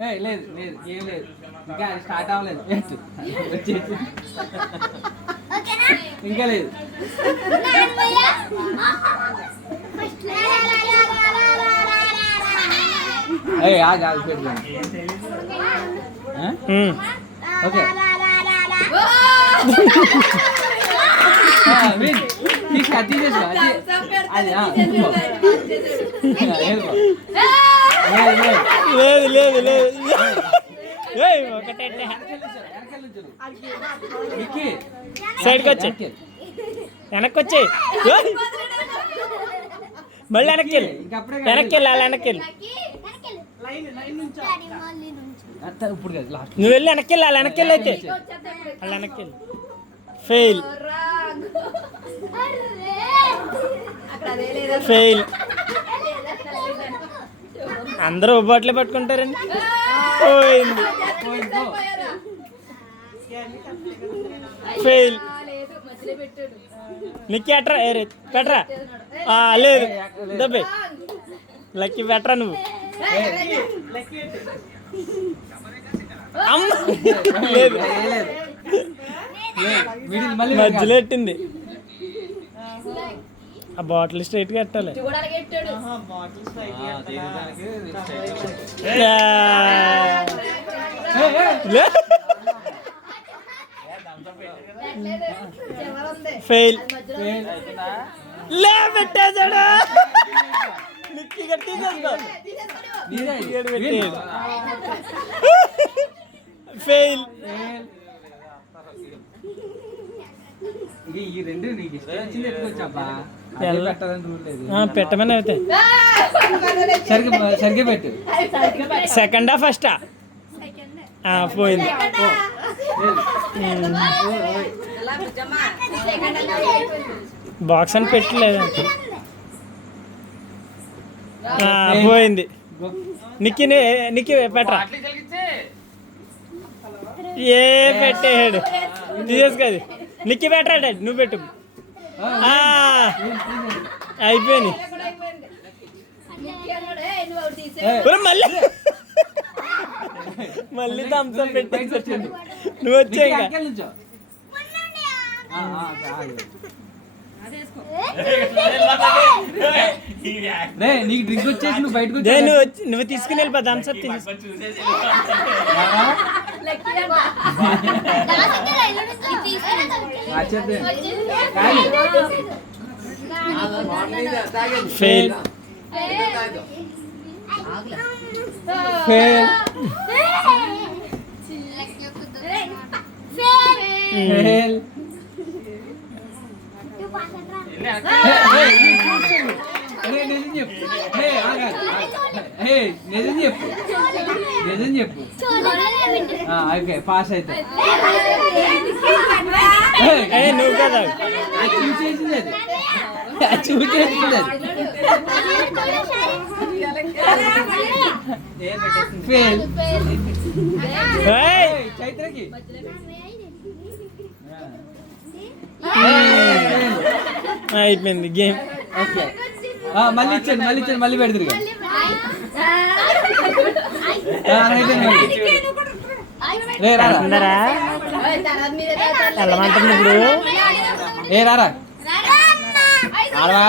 లేదు లేదు ఏం లేదు ఇంకా స్టార్ట్ అవ్వలేదు వచ్చేసి ఇంకా లేదు ఆగు పెట్టుకోండి ఓకే తీసేసుకో అది లేదు లేదు లేదు సైడ్కి వచ్చి వెనక్కి వచ్చే మళ్ళీ వెనక్కి వెళ్ళి వెనక్కి వెళ్ళి అలా వెనక్కి వెళ్ళి ఇప్పుడు నువ్వు వెళ్ళి వెనక్కి వెళ్ళి అలా వెనక్కి వెళ్ళి అయితే అలా వెనక్కి వెళ్ళి ఫెయిల్ ఫెయిల్ అందరూ ఉబాట్లే పట్టుకుంటారండి పోయింది ఫెయిల్ నిక్కి అట్రా పెట్టరా లేదు దబ్బే లక్కీ పెట్టరా నువ్వు అమ్మ లేదు మధ్యలో పెట్టింది ఆ బాటిల్ స్ట్రైట్ గా పెట్టాలి ఫెయిల్ లే పెట్టేసాడు నిక్కి గట్టి ఫెయిల్ ఈ రెండు నీకు ఇష్టం వచ్చింది ఎత్తుకొచ్చాబ్బా పెట్టాలని రూల్ లేదు పెట్టమని అయితే సరిగ్గా పెట్టు సెకండా ఫస్టా పోయింది బాక్స్ అని పెట్టలేదు పోయింది నిక్కి నిక్కి పెట్టరా ఏ పెట్టేడు తీసేసుకోది నిక్కి పెట్టరా నువ్వు పెట్టు అయిపోయింది మళ్ళీ మళ్ళీ థమ్స్ అప్ పెట్టేసి నువ్వు వచ్చే నీకు డ్రింక్ వచ్చేసి నువ్వు బయటకు నువ్వు తీసుకుని వెళ్ళిపో thumbs up fail fail fail నిజం చెప్పు నిజం చెప్పు నిజం చెప్పు ఓకే పాస్ అయితే నువ్వు కదా చూసేసింది అది చూసేసింది అది ఫెయిల్ చైత్రకి అయిపోయింది గేమ్ ఓకే మళ్ళీ ఇచ్చాను మళ్ళీ పెడతారు వెళ్ళమంటుంది ఇప్పుడు రారా ఆడవా